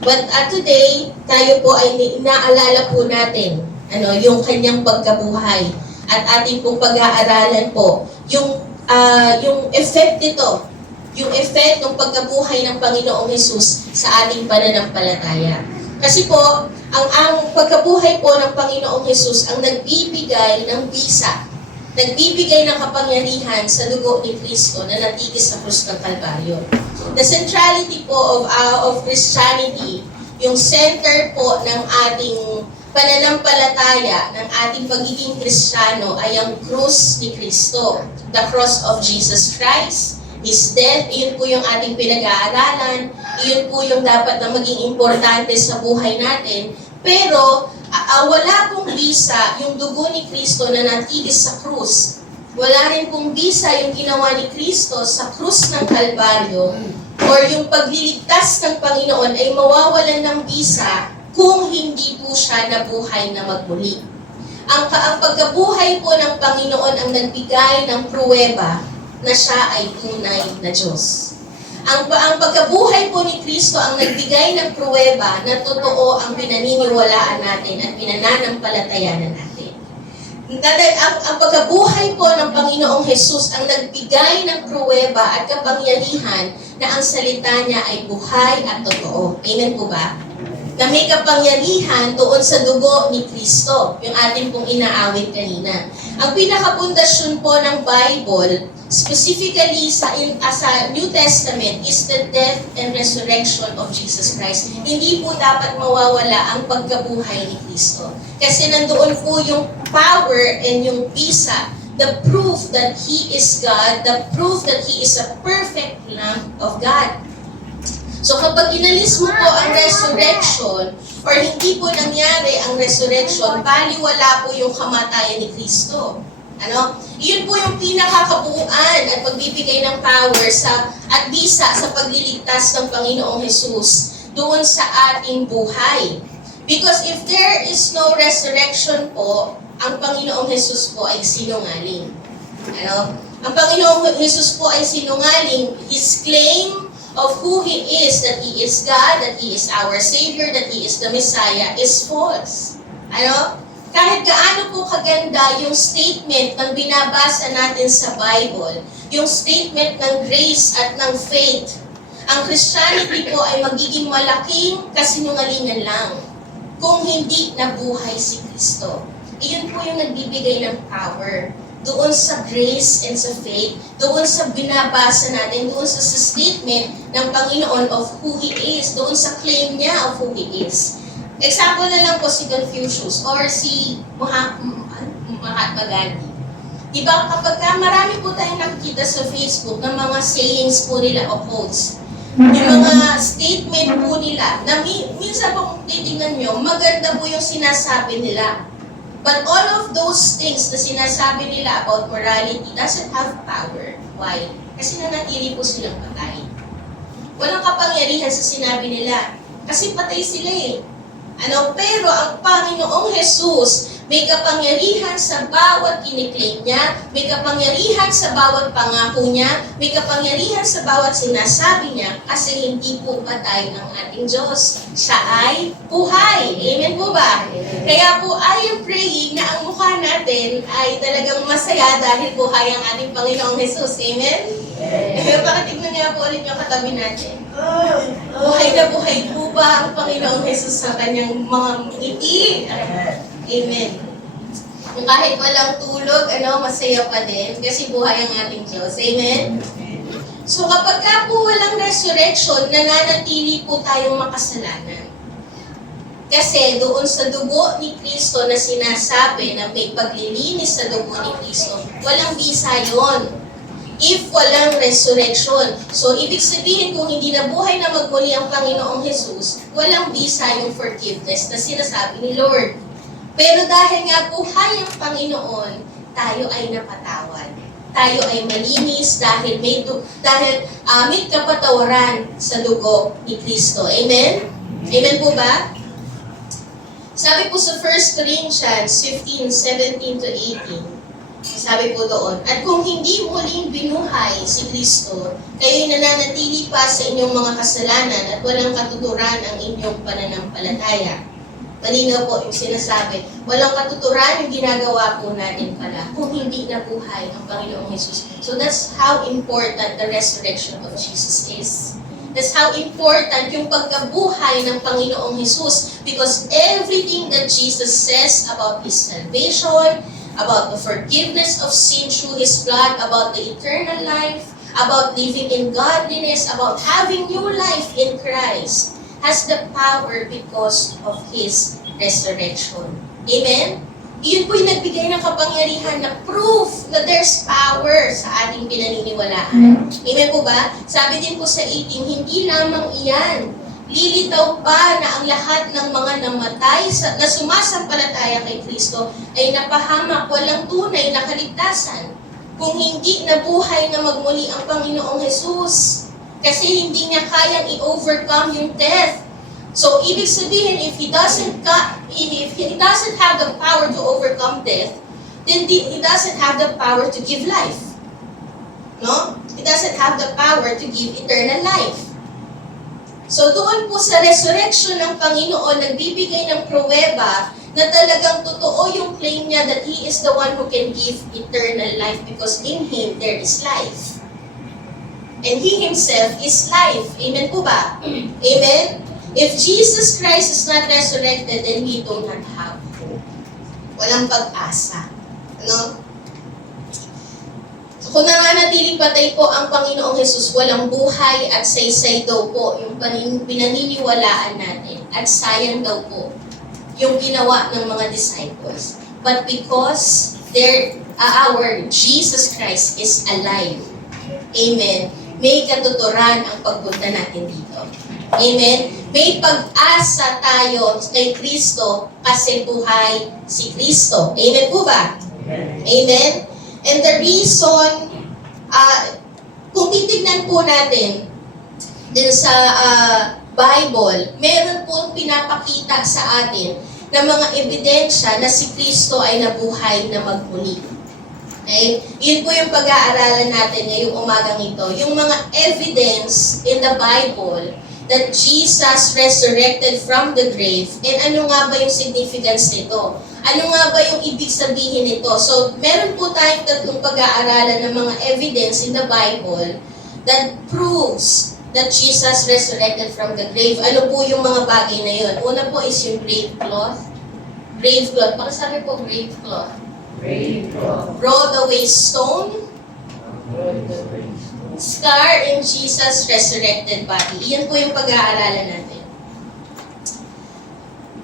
But today, tayo po ay inaalala po natin yung kanyang pagkabuhay. At ating pong pag-aaralan po yung effect nito, yung effect ng pagkabuhay ng Panginoong Hesus sa ating pananampalataya. Kasi po, ang pagkabuhay po ng Panginoong Hesus ang nagbibigay ng bisa, nagbibigay ng kapangyarihan sa dugo ni Kristo na natigis sa krus ng Kalbaryo. The centrality po of Christianity, yung center po ng ating pananampalataya, ng ating pagiging Kristiyano ay ang krus ni Kristo. The cross of Jesus Christ, His death, iyon po yung ating pinag-aaralan, iyon po yung dapat na maging importante sa buhay natin. Pero wala pong bisa yung dugo ni Kristo na natigis sa krus. Wala rin pong bisa yung ginawa ni Kristo sa krus ng Kalbaryo, or yung pagliligtas ng Panginoon ay mawawalan ng bisa kung hindi po siya nabuhay na magmuli. Ang pagkabuhay po ng Panginoon ang nagbigay ng pruweba na siya ay tunay na Diyos. Ang pagkabuhay po ni Kristo ang nagbigay ng pruweba na totoo ang pinaniniwalaan natin at pinananampalatayanan natin. Ang pagkabuhay po ng Panginoong Hesus ang nagbigay ng pruweba at kapangyarihan na ang salita niya ay buhay at totoo. Amen po ba? Na may kapangyarihan doon sa dugo ni Kristo, yung ating pong inaawit kanina. Ang pinakapundasyon po ng Bible, specifically sa New Testament, is the death and resurrection of Jesus Christ. Hindi po dapat mawawala ang pagkabuhay ni Kristo. Kasi nandoon po yung power and yung bisa, the proof that He is God, the proof that He is a perfect Lamb of God. So kapag inalis mo po ang resurrection, or hindi po nangyari ang resurrection, baliwala po yung kamatayan ni Kristo. Iyon po yung pinakakabuuan at pagbibigay ng power at bisa sa pagliligtas ng Panginoong Hesus doon sa ating buhay. Because if there is no resurrection po, ang Panginoong Hesus po ay sinungaling. Ang Panginoong Hesus po ay sinungaling. His claim of who He is, that He is God, that He is our Savior, that He is the Messiah, is false. Kahit gaano po kaganda yung statement ng binabasa natin sa Bible, yung statement ng grace at ng faith, ang Christianity po ay magiging malaking kasinungalingan lang kung hindi nabuhay si Kristo. Iyon po yung nagbibigay ng power doon sa grace and sa faith, doon sa binabasa natin, doon sa statement ng Panginoon of who He is, doon sa claim niya of who He is. Example na lang po si Confucius or si Mahatma Gandhi. Diba kapag marami po tayong nakikita sa Facebook ng mga sayings po nila o quotes, yung mga statement po nila, na minsan po kung titingnan nyo, maganda po yung sinasabi nila. But all of those things na sinasabi nila about morality doesn't have power. Why? Kasi nanatili po silang patay. Walang kapangyarihan sa sinabi nila. Kasi patay sila eh. Pero ang Panginoong Hesus, may kapangyarihan sa bawat kiniklaim niya, may kapangyarihan sa bawat pangako niya, may kapangyarihan sa bawat sinasabi niya, kasi hindi po patay ang ating Diyos. Siya ay buhay. Amen po ba? Kaya po I am praying na ang mukha natin ay talagang masaya dahil buhay ang ating Panginoong Hesus. Amen? Pakitignan niya po ulit yung katabi natin. Buhay na buhay po ba ang Panginoong Hesus sa kanyang mga ngiti? Amen. Kung kahit walang tulog, masaya pa din kasi buhay ang ating Diyos. Amen? So kapag ka po walang resurrection, nananatili po tayong makasalanan. Kasi doon sa dugo ni Kristo na sinasabi na may paglilinis sa dugo ni Kristo, walang bisa yon. If walang resurrection. So, ibig sabihin kung hindi nabuhay na magmuli ang Panginoong Hesus, walang bisa yung forgiveness na sinasabi ni Lord. Pero dahil nga buhay ang Panginoon, tayo ay napatawad. Tayo ay malinis dahil may kapatawaran sa dugo ni Kristo. Amen? Amen po ba? Sabi po sa 1 Corinthians 15:17-18, Sabi po doon, at kung hindi muling binuhay si Kristo, kayo'y nananatili pa sa inyong mga kasalanan at walang katuturan ang inyong pananampalataya. Malinaw po yung sinasabi. Walang katuturan yung ginagawa po natin pala kung hindi nabuhay ang Panginoong Jesus. So that's how important the resurrection of Jesus is. That's how important yung pagkabuhay ng Panginoong Jesus, because everything that Jesus says about His salvation, about the forgiveness of sin through His blood, about the eternal life, about living in godliness, about having new life in Christ, has the power because of His resurrection. Amen? Iyon po yung nagbigay ng kapangyarihan na proof na there's power sa ating pinaniniwalaan. Amen po ba? Sabi din po sa 18, hindi lamang iyan. Lilitaw pa na ang lahat ng mga namatay na sumasampalataya kay Kristo ay napahamak, walang tunay na kaligtasan. Kung hindi nabuhay na magmuli ang Panginoong Jesus, kasi hindi niya kayang i-overcome yung death. So, ibig sabihin, if he doesn't have the power to overcome death, then he doesn't have the power to give life. No? He doesn't have the power to give eternal life. So, doon po sa resurrection ng Panginoon, nagbibigay ng pruweba na talagang totoo yung claim niya that He is the one who can give eternal life because in Him there is life. And He Himself is life. Amen po ba? Amen? If Jesus Christ is not resurrected, then we do not have hope. Walang pag-asa. Ano? So, kung nananatiling patay po ang Panginoong Jesus, walang buhay at saysay daw po yung pinaniniwalaan natin. At sayang daw po yung ginawa ng mga disciples. But because our Jesus Christ is alive, amen, may katuturan ang pagpunta natin dito. Amen? May pag-asa tayo kay Kristo kasi buhay si Kristo. Amen po ba? Amen? And the reason, kung titignan po natin din sa Bible, meron pong pinapakita sa atin na mga ebidensya na si Kristo ay nabuhay na magmuli. Okay? Yun po yung pag-aaralan natin ngayong umagang ito. Yung mga evidence in the Bible that Jesus resurrected from the grave. And ano nga ba yung significance nito? Ano nga ba yung ibig sabihin nito? So, meron po tayong tatlong pag-aaralan ng mga evidence in the Bible that proves that Jesus resurrected from the grave. Ano po yung mga bagay na yun? Una po is yung grave cloth. Grave cloth. Pakisabi po grave cloth. Grave cloth. Rolled away stone. Scar in Jesus' resurrected body. Iyan po yung pag-aaralan natin.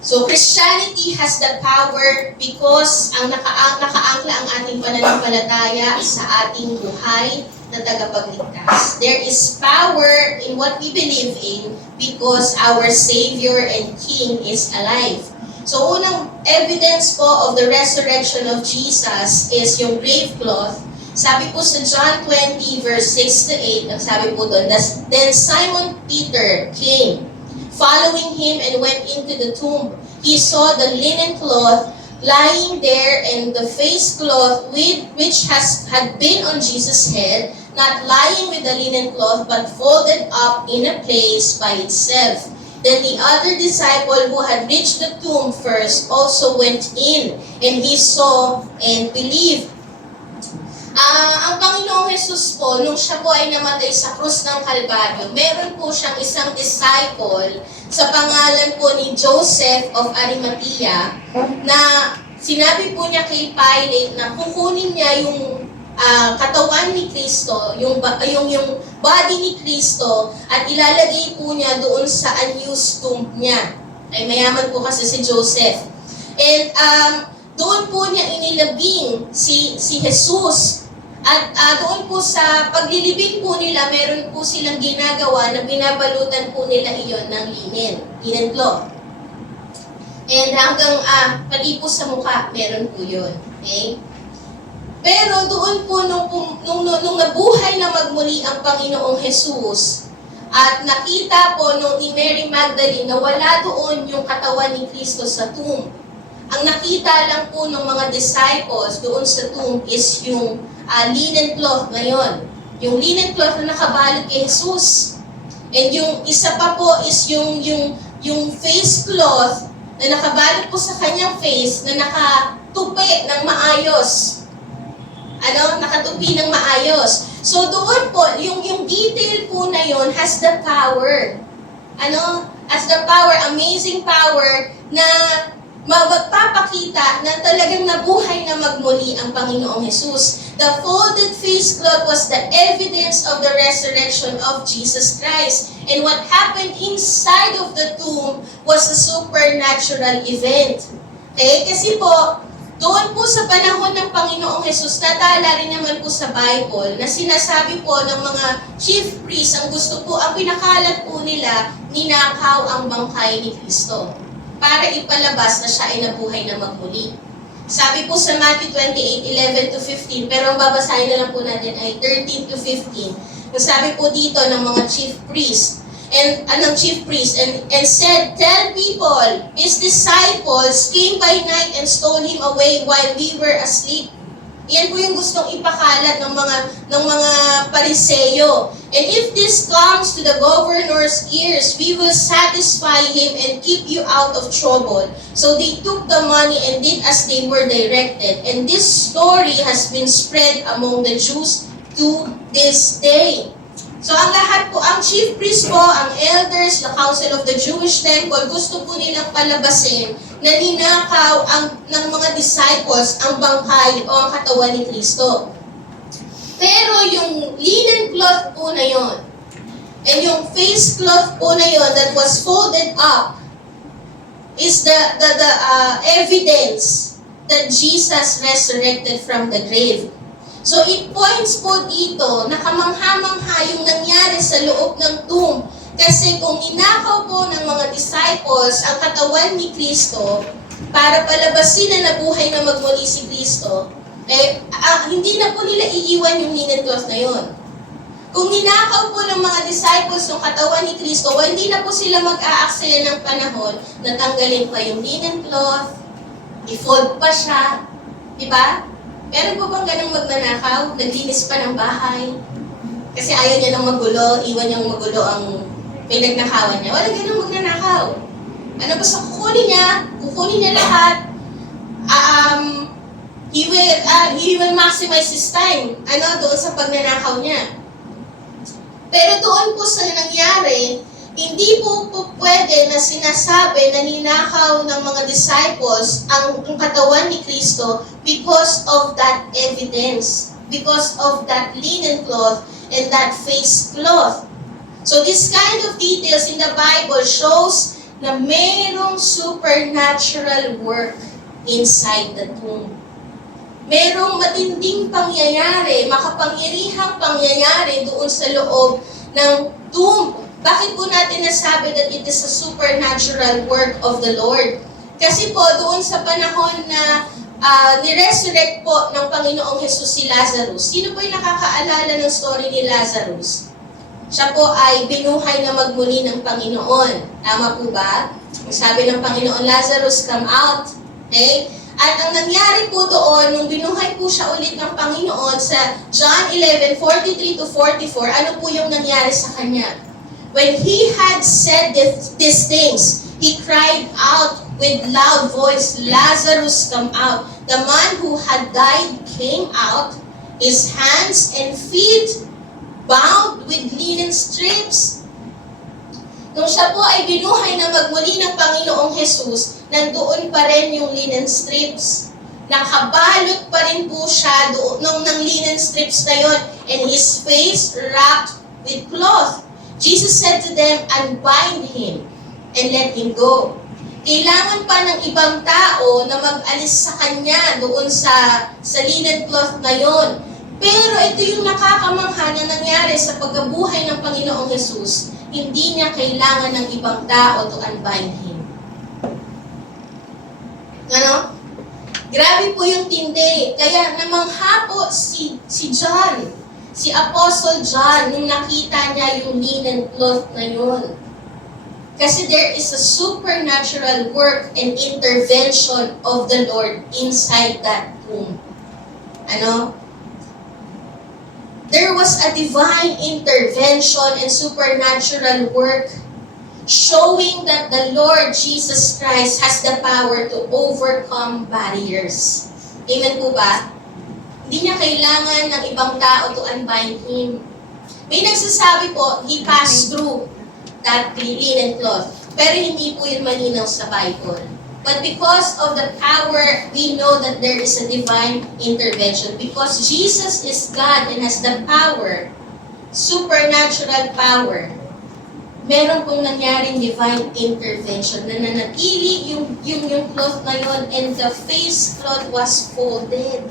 So, Christianity has the power because ang nakaangkla ang ating pananampalataya sa ating buhay na tagapagligtas. There is power in what we believe in because our Savior and King is alive. So, unang evidence po of the resurrection of Jesus is yung grave cloth. Sabi po sa John 20 verse 6 to 8, ang sabi po doon, then Simon Peter came, following him and went into the tomb. He saw the linen cloth lying there and the face cloth which had been on Jesus' head, not lying with the linen cloth but folded up in a place by itself. Then the other disciple who had reached the tomb first also went in, and he saw and believed. Ang Panginoong Jesus po, nung siya po ay namatay sa krus ng Kalbaryo, meron po siyang isang disciple sa pangalan po ni Joseph of Arimathea na sinabi po niya kay Pilate na kukunin niya yung katawan ni Kristo, yung body ni Kristo at ilalagay po niya doon sa unused tomb niya. Ay mayaman po kasi si Joseph. And doon po niya inilabing si Jesus. At doon po sa paglilibing po nila, meron po silang ginagawa na binabalutan po nila iyon ng linen cloth. And hanggang pati po sa mukha, meron po yun. Okay? Pero doon po, nung nabuhay na magmuli ang Panginoong Jesus, at nakita po nung ni Mary Magdalene na wala doon yung katawan ni Kristo sa tomb, Ang nakita lang po ng mga disciples doon sa tomb is yung linen cloth na yon. Yung linen cloth na nakabalot kay Jesus. And yung isa pa po is yung face cloth na nakabalot po sa kanyang face na nakatupi ng maayos. Nakatupi ng maayos. So doon po, yung detail po na yon has the power. Has the power, amazing power na magpapakita na talagang nabuhay na magmuli ang Panginoong Jesus. The folded face cloth was the evidence of the resurrection of Jesus Christ. And what happened inside of the tomb was a supernatural event. Okay? Kasi po, doon po sa panahon ng Panginoong Jesus, natala rin naman po sa Bible na sinasabi po ng mga chief priests, ang pinakalat po nila, ninakaw ang bangkay ni Kristo para ipalabas na siya ay nabuhay na magmuli. Sabi po sa Matthew 28:11-15, pero ang babasahin na lang po natin ay 13-15. Yung sabi po dito ng mga chief priests, and said, "Tell people, his disciples came by night and stole him away while we were asleep." Yan po yung gustong ipakalat ng mga Pariseyo. "And if this comes to the governor's ears, we will satisfy him and keep you out of trouble." So they took the money and did as they were directed. And this story has been spread among the Jews to this day. So ang lahat po, ang chief priest po, ang elders, the council of the Jewish temple, gusto po nilang palabasin na ninakaw ng mga disciples ang bangkay o ang katawan ni Kristo. Pero yung linen cloth po na yon, and yung face cloth po na yon that was folded up, is the evidence that Jesus resurrected from the grave. So it points po dito na kamangha-mangha yung nangyari sa loob ng tomb. Kasi kung ninakaw po ng mga disciples ang katawan ni Kristo para palabasin na nabuhay na magmuli si Kristo, hindi na po nila iiwan yung linen cloth na yon. Kung ninakaw po ng mga disciples yung katawan ni Kristo, hindi na po sila mag-aaksaya ng panahon na tanggalin pa yung linen cloth, i-fold pa siya, diba? Meron po bang ganang magnanakaw? Naglinis pa ng bahay? Kasi ayaw niya nang magulo, iwan niyang magulo ang pinagnakawan niya. Walang ganang magnanakaw. Basta kukunin niya lahat. He will maximize his time. Doon sa pagnanakaw niya. Pero doon po sa nangyari, hindi po pwede na sinasabi na ninakaw ng mga disciples ang katawan ni Kristo because of that evidence, because of that linen cloth and that face cloth. So this kind of details in the Bible shows na mayroong supernatural work inside the tomb. Merong matinding pangyayari, makapangyarihang pangyayari doon sa loob ng tomb. Bakit po natin nasabi that it is a supernatural work of the Lord? Kasi po, doon sa panahon na niresurrect po ng Panginoong Jesus si Lazarus, sino po yung nakakaalala ng story ni Lazarus? Siya po ay binuhay na magmuli ng Panginoon. Tama po ba? Sabi ng Panginoon, "Lazarus, come out." Okay? At ang nangyari po doon, nung binuhay po siya ulit ng Panginoon sa John 11:43-44, ano po yung nangyari sa kanya? When he had said these things, he cried out with loud voice, "Lazarus, come out." The man who had died came out, his hands and feet bound with linen strips. Nung siya po ay binuhay na magmuli ng Panginoong Jesus, nandoon pa rin yung linen strips. Nakabalot pa rin po siya ng linen strips na yon, and his face wrapped with cloth. Jesus said to them, "Unbind him and let him go." Kailangan pa ng ibang tao na mag-alis sa kanya doon sa linen cloth na yon. Pero ito yung nakakamangha na nangyari sa pagkabuhay ng Panginoong Jesus. Hindi niya kailangan ng ibang tao to unbind him. Grabe po yung tindi. Kaya namangha po si John, si Apostle John, nung nakita niya yung linen cloth na yun. Kasi there is a supernatural work and intervention of the Lord inside that womb. There was a divine intervention and supernatural work showing that the Lord Jesus Christ has the power to overcome barriers. Amen po ba? Hindi niya kailangan ng ibang tao to unbind Him. May nagsasabi po, He passed through that linen cloth. Pero hindi po yun malinaw sa Bible. But because of the power, we know that there is a divine intervention. Because Jesus is God and has the power, supernatural power, meron pong nangyaring divine intervention na nanatili yung cloth na yun and the face cloth was folded.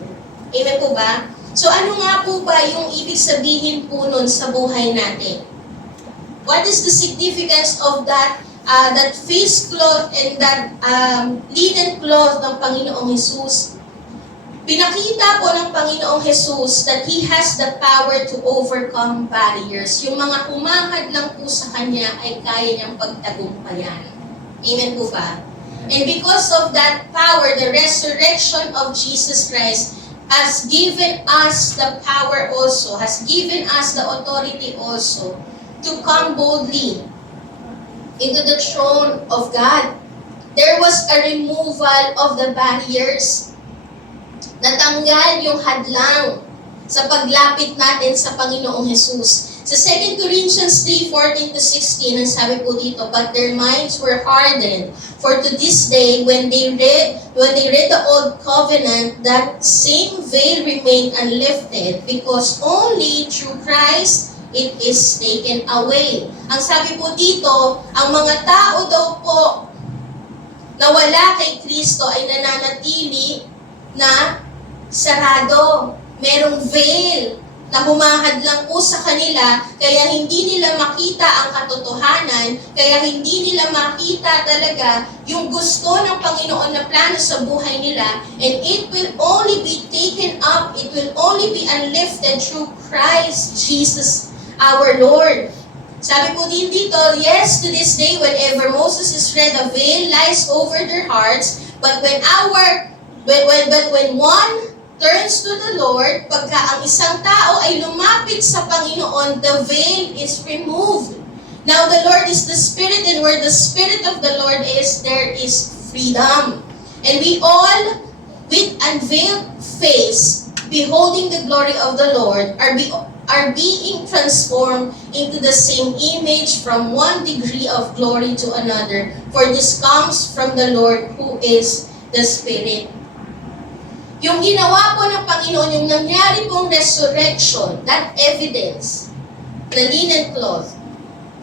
Amen po ba? So ano nga po ba yung ibig sabihin po nun sa buhay natin? What is the significance of that face cloth and that linen cloth ng Panginoong Jesus? Pinakita po ng Panginoong Jesus that He has the power to overcome barriers. Yung mga humahad lang po sa Kanya ay kaya niyang pagtagumpayan. Amen po ba? And because of that power, the resurrection of Jesus Christ has given us the power also, has given us the authority also to come boldly into the throne of God. There was a removal of the barriers. Natanggal yung hadlang sa paglapit natin sa Panginoong Jesus. Sa 2 Corinthians 3:14-16, ang sabi po dito, but their minds were hardened. For to this day, when they read the old covenant, that same veil remained unlifted, because only through Christ it is taken away. Ang sabi po dito, ang mga tao daw po na wala kay Kristo ay nananatili na sarado. Merong veil na humahad lang po sa kanila, kaya hindi nila makita ang katotohanan, kaya hindi nila makita talaga yung gusto ng Panginoon na plano sa buhay nila, and it will only be taken up, it will only be unlifted through Christ Jesus our Lord. Sabi po din dito, yes, to this day, whenever Moses is read, a veil lies over their hearts, but when one turns to the Lord, pagka ang isang tao ay lumapit sa Panginoon, the veil is removed. Now, the Lord is the Spirit, and where the Spirit of the Lord is, there is freedom. And we all, with unveiled face, beholding the glory of the Lord, are being transformed into the same image from one degree of glory to another. For this comes from the Lord who is the Spirit. Yung ginawa po ng Panginoon, yung nangyari pong resurrection, that evidence, the linen cloth,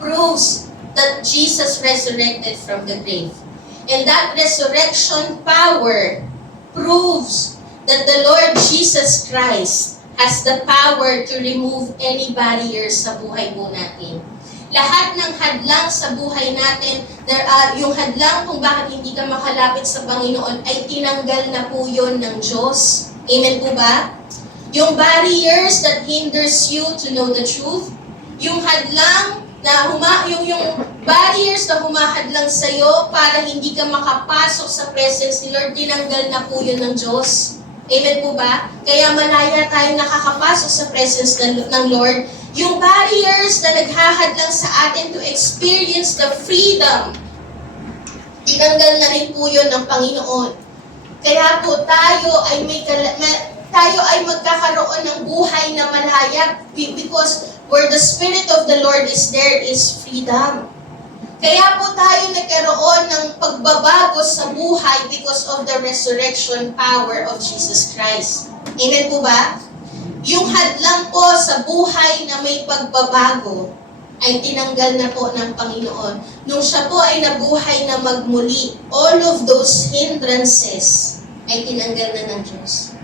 proves that Jesus resurrected from the grave. And that resurrection power proves that the Lord Jesus Christ has the power to remove any barriers sa buhay po natin. Lahat ng hadlang sa buhay natin, yung hadlang kung bakit hindi ka makalapit sa Panginoon, ay tinanggal na po yun ng Diyos. Amen po ba? Yung barriers that hinders you to know the truth, yung hadlang na yung barriers na humahadlang sa'yo para hindi ka makapasok sa presence ni Lord, tinanggal na po yun ng Diyos. Amen po ba? Kaya malaya tayong nakakapasok sa presence ng Lord. Yung barriers na naghahadlang sa atin to experience the freedom, tinanggal na rin po yun ng Panginoon. Kaya po tayo ay magkakaroon ng buhay na malaya because where the Spirit of the Lord is, there is freedom. Kaya po tayo nagkaroon ng pagbabago sa buhay because of the resurrection power of Jesus Christ. Amen po ba? Yung hadlang po sa buhay na may pagbabago ay tinanggal na po ng Panginoon. Nung siya po ay nabuhay na magmuli, all of those hindrances ay tinanggal na ng Diyos.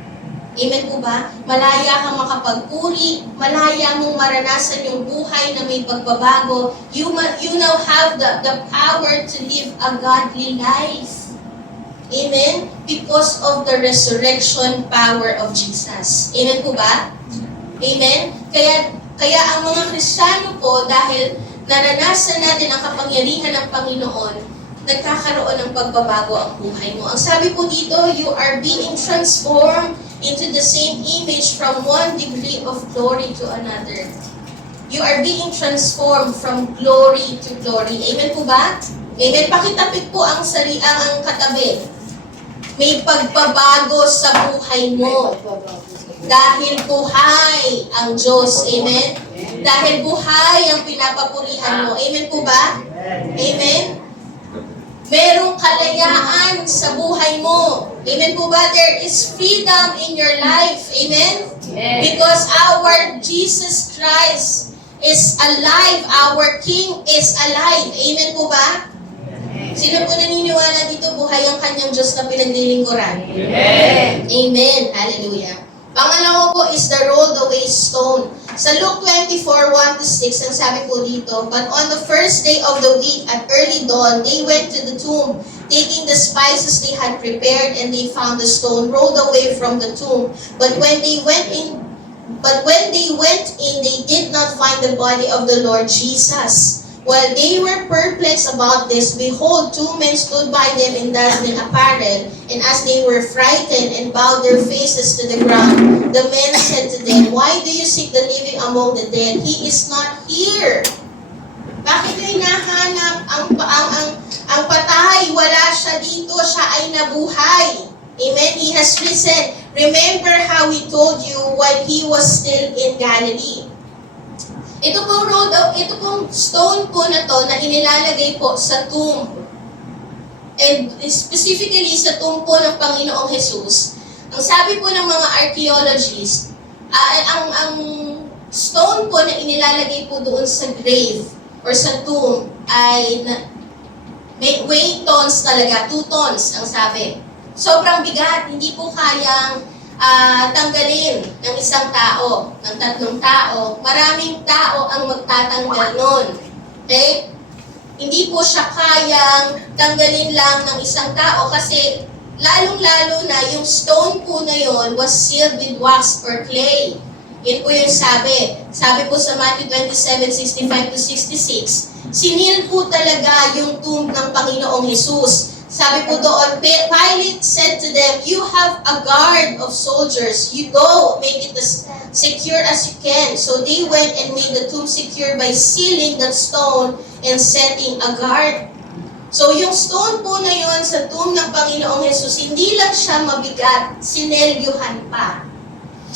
Amen po ba? Malaya kang makapagpuri, malaya mong maranasan yung buhay na may pagbabago. You now have the power to live a godly life. Amen? Because of the resurrection power of Jesus. Amen po ba? Amen? Kaya ang mga Kristiyano po, dahil naranasan natin ang kapangyarihan ng Panginoon, nagkakaroon ng pagbabago ang buhay mo. Ang sabi po dito, you are being transformed into the same image from one degree of glory to another. You are being transformed from glory to glory. Amen po ba? Amen. Pakitapik po ang katabi. May pagbabago sa buhay mo. Dahil buhay ang Diyos. Amen? Dahil buhay ang pinapapurihan mo. Amen po ba? Amen? Merong kalayaan sa buhay mo. Amen po ba? There is freedom in your life. Amen? Because our Jesus Christ is alive. Our King is alive. Amen po ba? Sino po naniniwala dito buhay ang kanyang Diyos na pinaglilingkuran? Amen. Amen. Hallelujah. Pangalawa po is the rolled away stone. Sa Luke 24:1-6, ang sabi po dito, but on the first day of the week at early dawn, they went to the tomb, taking the spices they had prepared, and they found the stone rolled away from the tomb. But when they went in, they did not find the body of the Lord Jesus. While they were perplexed about this, behold, two men stood by them in dazzling apparel, and as they were frightened and bowed their faces to the ground, the men said to them, why do you seek the living among the dead? He is not here. Bakit nyo hinahanap ang patay? Wala siya dito, siya ay nabuhay. Amen? He has risen. Remember how he told you while he was still in Galilee. Ito pong stone po na to na inilalagay po sa tomb. And specifically sa tomb po ng Panginoong Jesus. Ang sabi po ng mga archaeologists, ang stone po na inilalagay po doon sa grave or sa tomb ay may weight tons talaga, 2 tons ang sabi. Sobrang bigat, hindi po kayang tanggalin ng isang tao, ng 3 tao. Maraming tao ang magtatanggal nun. Okay? Hindi po siya kayang tanggalin lang ng isang tao kasi lalong-lalo na yung stone po na yon was sealed with wax or clay. Yan po yung sabi. Sabi po sa Matthew 27:65-66, sinil po talaga yung tomb ng Panginoong Jesus. Sabi po doon, Pilate said to them, you have a guard of soldiers. You go, make it as secure as you can. So they went and made the tomb secure by sealing the stone and setting a guard. So yung stone po na yon sa tomb ng Panginoong Jesus, hindi lang siya mabigat, sinelyuhan pa.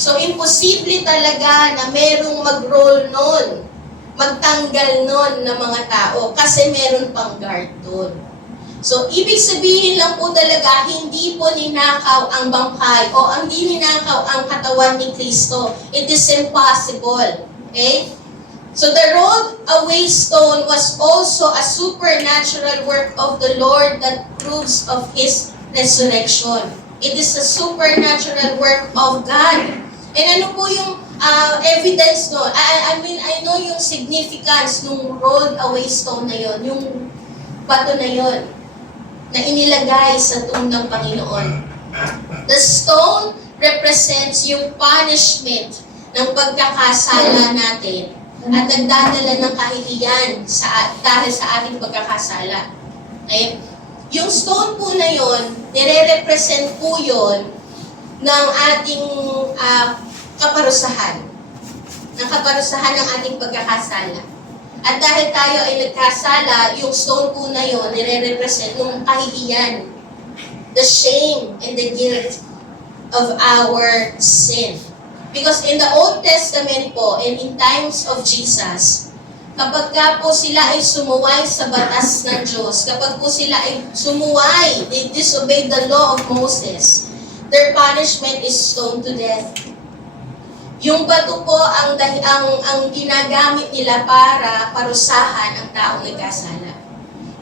So imposible talaga na merong mag-roll nun, magtanggal nun ng mga tao kasi meron pang guard doon. So, ibig sabihin lang po talaga, hindi po ninakaw ang bangkay o hindi ninakaw ang katawan ni Kristo. It is impossible. Okay? So, the rolled away stone was also a supernatural work of the Lord that proves of His resurrection. It is a supernatural work of God. And ano po yung evidence no? I know yung significance nung rolled away stone na yon, yung bato na yon na inilagay sa tomb ng Panginoon. The stone represents yung punishment ng pagkakasala natin at nagdadala ng kahihiyan dahil sa ating pagkakasala. Okay? Yung stone po na yon, nire-represent po yon ng ating kaparusahan. Ng kaparusahan ng ating pagkakasala. At dahil tayo ay nagkasala, yung stone po na yun, nire-represent yung kahihiyan, the shame and the guilt of our sin. Because in the Old Testament po, and in times of Jesus, kapag ka po sila ay sumuway sa batas ng Diyos, kapag po sila ay sumuway, they disobeyed the law of Moses, their punishment is stoned to death. Yung bato po ang ginagamit nila para parusahan ang taong nagkasala.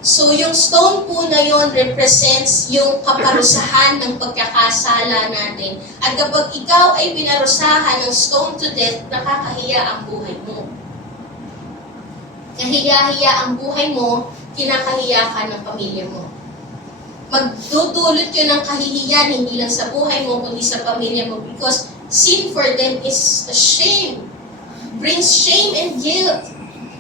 So yung stone po na yon represents yung kaparusahan ng pagkakasala natin. At kapag ikaw ay pinarusahan ng stone to death, nakakahiya ang buhay mo. Kahiya-hiya ang buhay mo, kinakahiya ka ng pamilya mo. Magdudulot yun ng kahihiyan, hindi lang sa buhay mo, kundi sa pamilya mo. Because sin for them is a shame. Brings shame and guilt.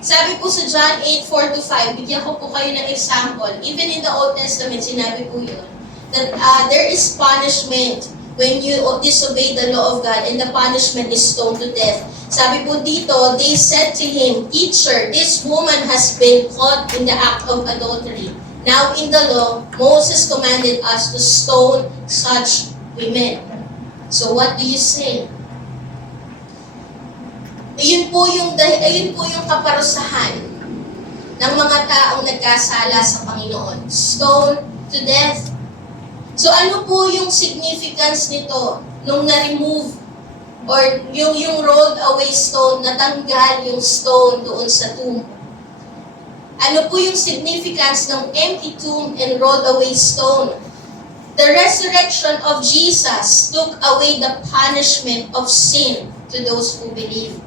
Sabi po sa John 8:4-5, bigyan ko po kayo ng example. Even in the Old Testament, sinabi po yun, that there is punishment when you disobey the law of God, and the punishment is stoned to death. Sabi po dito, they said to him, "Teacher, this woman has been caught in the act of adultery. Now in the law, Moses commanded us to stone such women." So what do you say? Ayun po yung kaparusahan ng mga taong nagkasala sa Panginoon. Stone to death. So ano po yung significance nito nung na-remove or yung rolled away stone, natanggal yung stone doon sa tomb? Ano po yung significance ng empty tomb and rolled away stone? The resurrection of Jesus took away the punishment of sin to those who believe.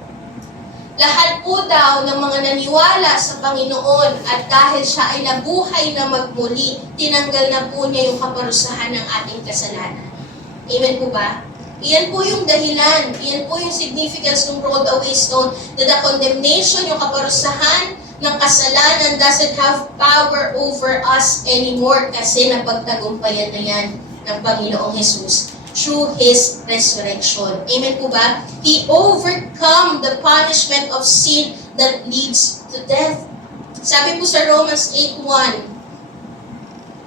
Lahat po daw ng mga naniwala sa Panginoon at dahil siya ay nabuhay na magmuli, tinanggal na po niya yung kaparusahan ng ating kasalanan. Amen po ba? Iyan po yung dahilan, iyan po yung significance ng rolled away stone, that the condemnation, yung kaparusahan ng kasalanan doesn't have power over us anymore kasi napagtagumpayan na yan ng Panginoong Jesus through His resurrection. Amen po ba? He overcome the punishment of sin that leads to death. Sabi po sa Romans 8:1,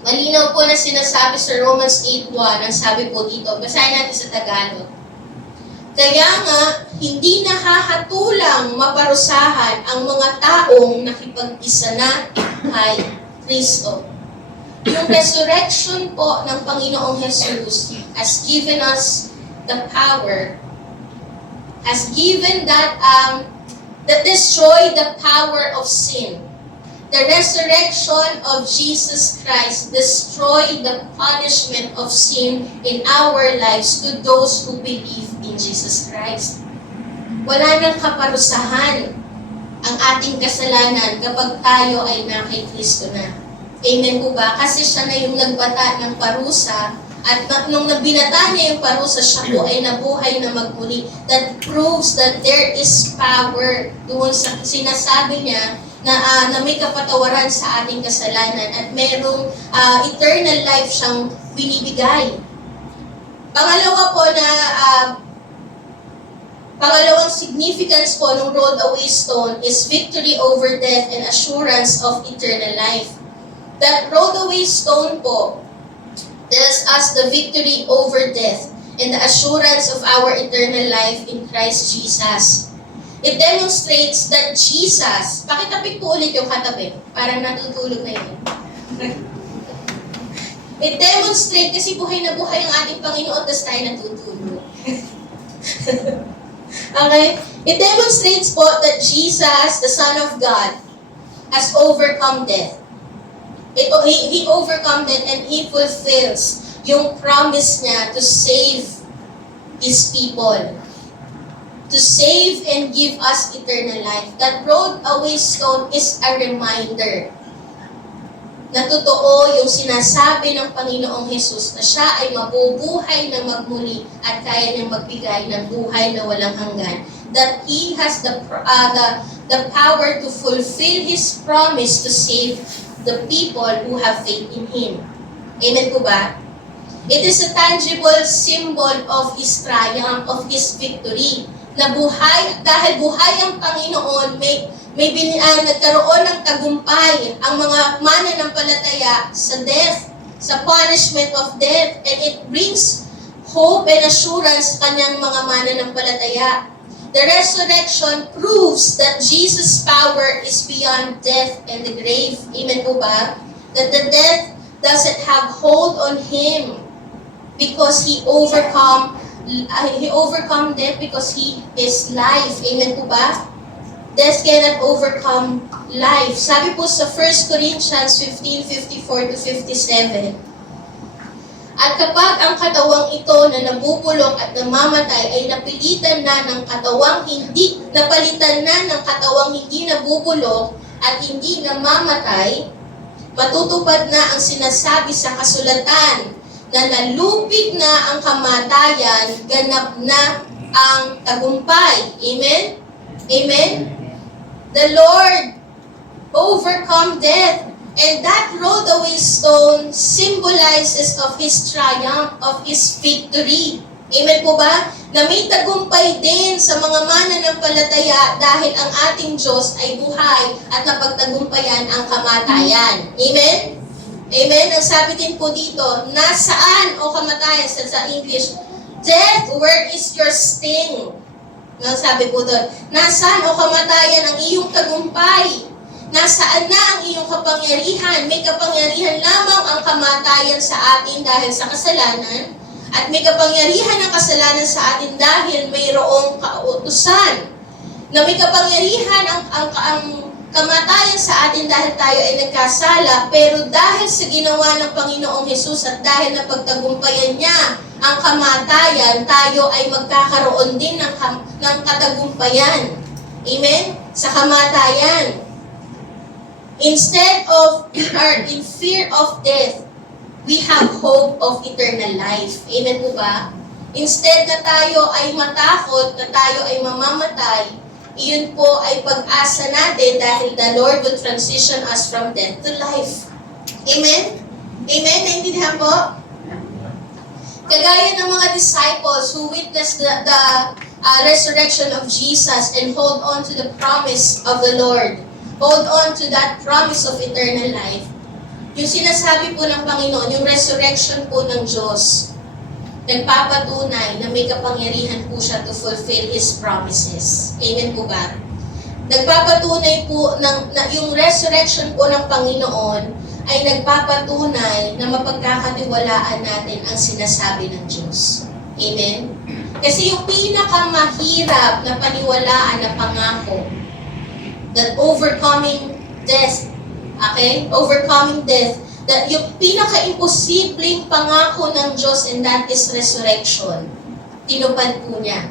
malinaw po na sinasabi sa Romans 8:1, ang sabi po dito, basahin natin sa Tagalog. Kaya nga, hindi nahahatulang maparusahan ang mga taong nakipag-isa na kay Kristo. Yung resurrection po ng Panginoong Jesus has given us the power, has given that destroy the power of sin. The resurrection of Jesus Christ destroyed the punishment of sin in our lives to those who believe in Jesus Christ. Wala nang kaparusahan ang ating kasalanan kapag tayo ay na kay Kristo na. Amen po ba? Kasi siya na yung nagbata ng parusa at nung nabinata niya yung parusa, siya po ay nabuhay na magmuli. That proves that there is power doon sa sinasabi niya na may kapatawaran sa ating kasalanan at merong eternal life siyang binibigay. Pangalawang significance po ng rolled away stone is victory over death and assurance of eternal life. That rolled away stone po tells us the victory over death and the assurance of our eternal life in Christ Jesus. It demonstrates that Jesus, pakitapik po ulit yung katabi, parang natutulog na yun. It demonstrates, kasi buhay na buhay ang ating Panginoon, tapos tayo natutulog. Okay? It demonstrates po that Jesus, the Son of God, has overcome death. He overcome death and He fulfills yung promise niya to save His people. To save and give us eternal life. That rolled away stone is a reminder na totoo yung sinasabi ng Panginoong Jesus na siya ay mabubuhay na magmuli at kaya niyang magbigay ng buhay na walang hanggan. That He has the power to fulfill His promise to save the people who have faith in Him. Amen po ba? It is a tangible symbol of His triumph, of His victory. Na buhay, dahil buhay ang Panginoon, nagkaroon ng tagumpay ang mga mananampalataya sa death, sa punishment of death, and it brings hope and assurance sa kanyang mga mananampalataya. The resurrection proves that Jesus' power is beyond death and the grave. Amen po ba? That the death doesn't have hold on Him because He overcome death because He is life. Amen po ba? Death cannot overcome life. Sabi po sa 1 Corinthians 15:54-57, at kapag ang katawang ito na nabubulok at namamatay ay napalitan na ng katawang hindi nabubulok at hindi namamatay, matutupad na ang sinasabi sa kasulatan na nalupig na ang kamatayan, ganap na ang tagumpay. Amen? Amen? The Lord overcome death. And that rolled away stone symbolizes of His triumph, of His victory. Amen po ba? Na may tagumpay din sa mga mananampalataya dahil ang ating Diyos ay buhay at napagtagumpayan ang kamatayan. Amen? Amen? Ang sabi din po dito, nasaan o kamatayan sa English, death, where is your sting? Ang sabi po doon, nasaan o kamatayan ang iyong tagumpay? Nasaan na ang iyong kapangyarihan? May kapangyarihan lamang ang kamatayan sa atin dahil sa kasalanan, at may kapangyarihan ang kasalanan sa atin dahil mayroong kautusan. Na may kapangyarihan ang kamatayan sa atin dahil tayo ay nagkasala, pero dahil sa ginawa ng Panginoong Hesus at dahil napagtagumpayan niya ang kamatayan, tayo ay magkakaroon din ng katagumpayan. Amen? Sa kamatayan. Instead of we are in fear of death, we have hope of eternal life. Amen po ba? Instead na tayo ay matakot, na tayo ay mamamatay, iyon po ay pag-asa natin dahil the Lord will transition us from death to life. Amen? Amen? Naintindihan po? Kagaya ng mga disciples who witnessed the resurrection of Jesus and hold on to the promise of the Lord. Hold on to that promise of eternal life. Yung sinasabi po ng Panginoon, yung resurrection po ng Diyos, nagpapatunay na may kapangyarihan po siya to fulfill His promises. Amen po ba? Nagpapatunay po, yung resurrection po ng Panginoon ay nagpapatunay na mapagkakatiwalaan natin ang sinasabi ng Diyos. Amen? Kasi yung pinakamahirap na paniwalaan na pangako, that overcoming death, okay? Overcoming death. That yung pinaka-imposibleng pangako ng Diyos, and that is resurrection. Tinupad po niya.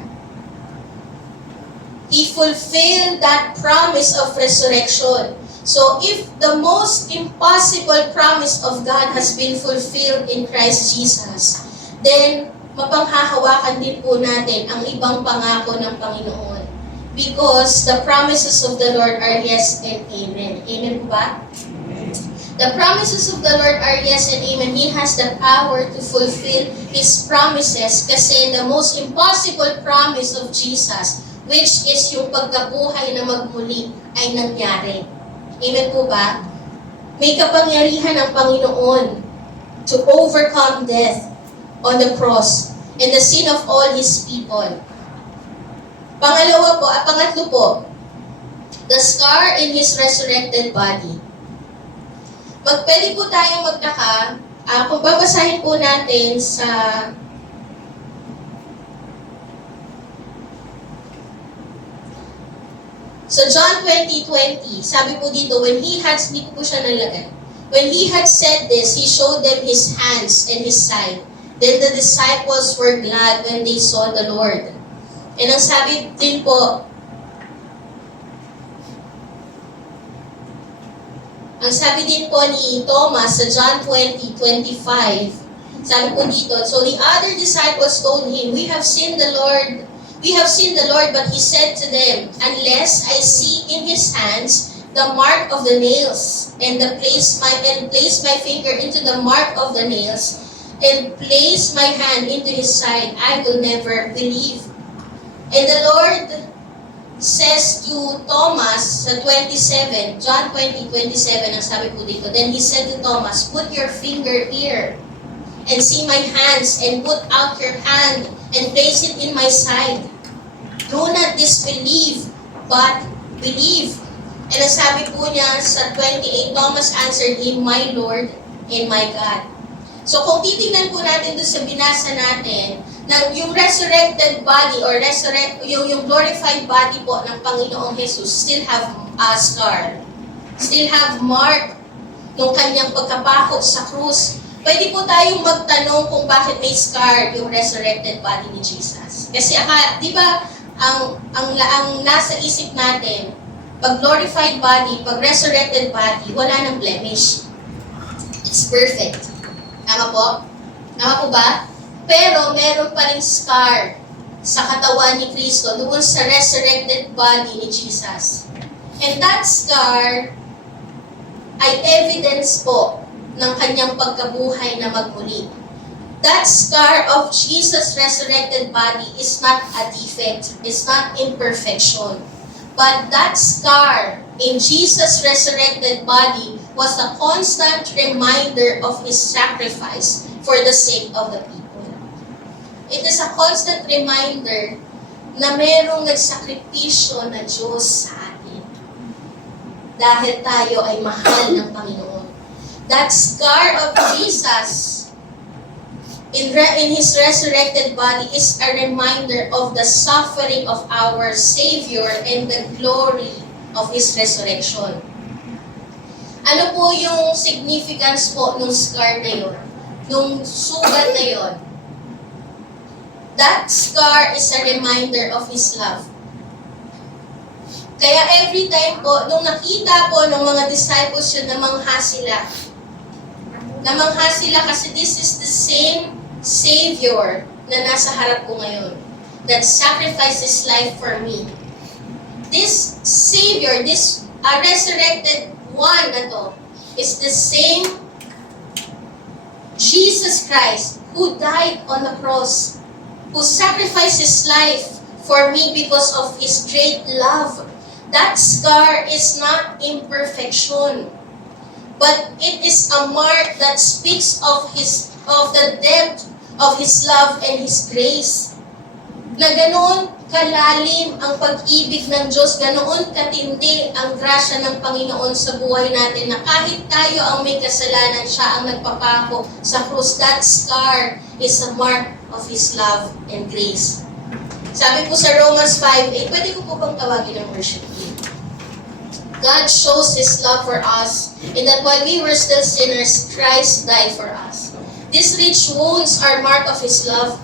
He fulfilled that promise of resurrection. So if the most impossible promise of God has been fulfilled in Christ Jesus, then mapanghahawakan din po natin ang ibang pangako ng Panginoon. Because the promises of the Lord are yes and amen. Amen po ba? The promises of the Lord are yes and amen. He has the power to fulfill His promises kasi the most impossible promise of Jesus, which is yung pagkabuhay na magmuli, ay nangyari. Amen po ba? May kapangyarihan ang Panginoon to overcome death on the cross and the sin of all His people. Pangatlo po, the scar in His resurrected body. Pwede po tayong magtaka, kung babasahin po natin sa John 20:20, sabi po dito, hindi ko po siya nalagay. When He had said this, He showed them His hands and His side. Then the disciples were glad when they saw the Lord. And ang sabi din po, ni Thomas sa John 20:25, sabi po dito, so the other disciples told Him, we have seen the Lord, but He said to them, unless I see in His hands the mark of the nails, and place my finger into the mark of the nails, and place my hand into His side, I will never believe. And the Lord says to Thomas sa 27, John 20:27, ang sabi po dito, then He said to Thomas, put your finger here and see my hands, and put out your hand and place it in my side. Do not disbelieve, but believe. And ang sabi po niya sa 28, Thomas answered Him, my Lord and my God. So kung titingnan po natin doon sa binasa natin, na yung resurrected body or yung glorified body po ng Panginoong Jesus still have a scar. Still have mark nung kanyang pagkapako sa krus. Pwede po tayong magtanong kung bakit may scar yung resurrected body ni Jesus. Kasi di ba, ang nasa isip natin, pag glorified body, pag resurrected body, wala nang blemish. It's perfect. Tama po? Tama po ba? Pero meron pa ring scar sa katawan ni Kristo doon sa resurrected body ni Jesus. And that scar ay evidence po ng kanyang pagkabuhay na magmuli. That scar of Jesus' resurrected body is not a defect, it's not imperfection. But that scar in Jesus' resurrected body was a constant reminder of His sacrifice for the sake of the people. It is a constant reminder na merong nagsakripisyo na Diyos sa atin. Dahil tayo ay mahal ng Panginoon. That scar of Jesus in His resurrected body is a reminder of the suffering of our Savior and the glory of His resurrection. Ano po yung significance po nung scar na yun? Nung sugat na yun? That scar is a reminder of His love. Kaya every time po, nung nakita po ng mga disciples yun, namangha sila. Namangha sila kasi this is the same Savior na nasa harap ko ngayon that sacrificed His life for me. This Savior, this resurrected one na to, is the same Jesus Christ who died on the cross, who sacrificed His life for me because of His great love. That scar is not imperfection, but it is a mark that speaks of the depth of His love and His grace. Na ganoon kalalim ang pag-ibig ng Diyos, ganoon katindi ang grasya ng Panginoon sa buhay natin na kahit tayo ang may kasalanan, siya ang nagpapako sa krus. That scar is a mark of His love and grace. Sabi po sa Romans 5:8, pwede ko po bang tawagin ang worship team? God shows His love for us in that while we were still sinners, Christ died for us. These rich wounds are mark of His love.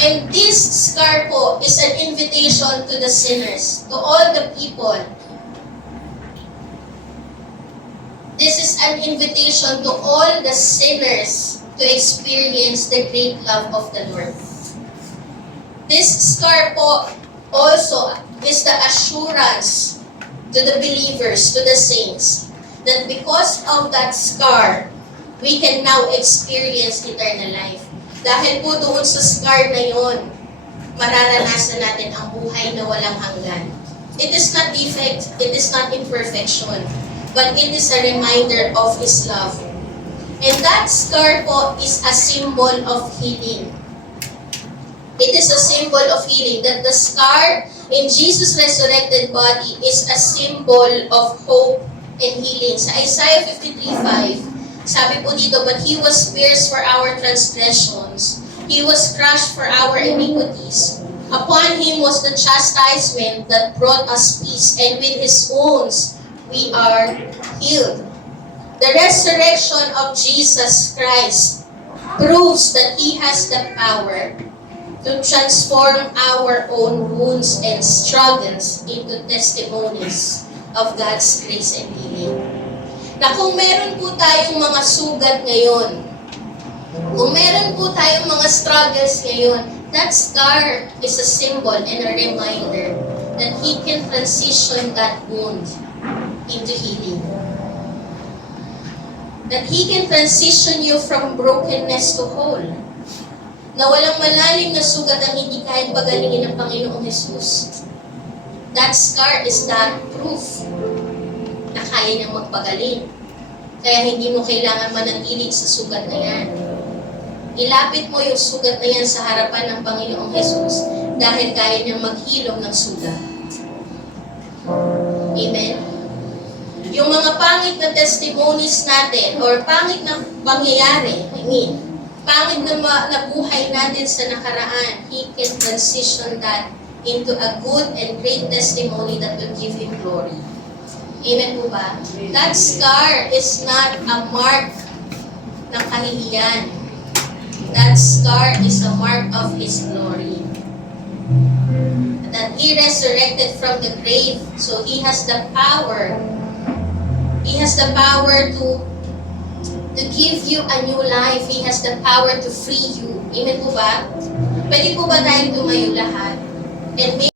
And this scar po is an invitation to the sinners, to all the people. This is an invitation to all the sinners to experience the great love of the Lord. This scar po also is the assurance to the believers, to the saints, that because of that scar, we can now experience eternal life. Dahil po doon sa scar na yon, mararanasan natin ang buhay na walang hanggan. It is not defect, it is not imperfection, but it is a reminder of His love. And that scar po is a symbol of healing. It is a symbol of healing, that the scar in Jesus' resurrected body is a symbol of hope and healing. Sa Isaiah 53:5, sabi po dito, but He was pierced for our transgressions, He was crushed for our iniquities. Upon Him was the chastisement that brought us peace, and with His wounds we are healed. The resurrection of Jesus Christ proves that He has the power to transform our own wounds and struggles into testimonies of God's grace and healing. Na kung meron po tayong mga sugat ngayon, kung meron po tayong mga struggles ngayon, that scar is a symbol and a reminder that He can transition that wound into healing. That He can transition you from brokenness to whole. Na walang malalim na sugat ang hindi kayang pagalingin ng Panginoong Jesus. That scar is that proof na kaya niyang magpagaling. Kaya hindi mo kailangan manatili sa sugat na yan. Ilapit mo yung sugat na yan sa harapan ng Panginoong Jesus dahil kaya niyang maghilom ng sugat. Amen? Yung mga pangit na testimonies natin or pangit na pangyayari, pangit na buhay natin sa nakaraan, He can transition that into a good and great testimony that will give Him glory. Amen po ba? That scar is not a mark ng kahihiyan. That scar is a mark of His glory. That He resurrected from the grave, so He has the power. He has the power to give you a new life. He has the power to free you. Amen po ba? Pwede po ba tayong tumayo lahat? And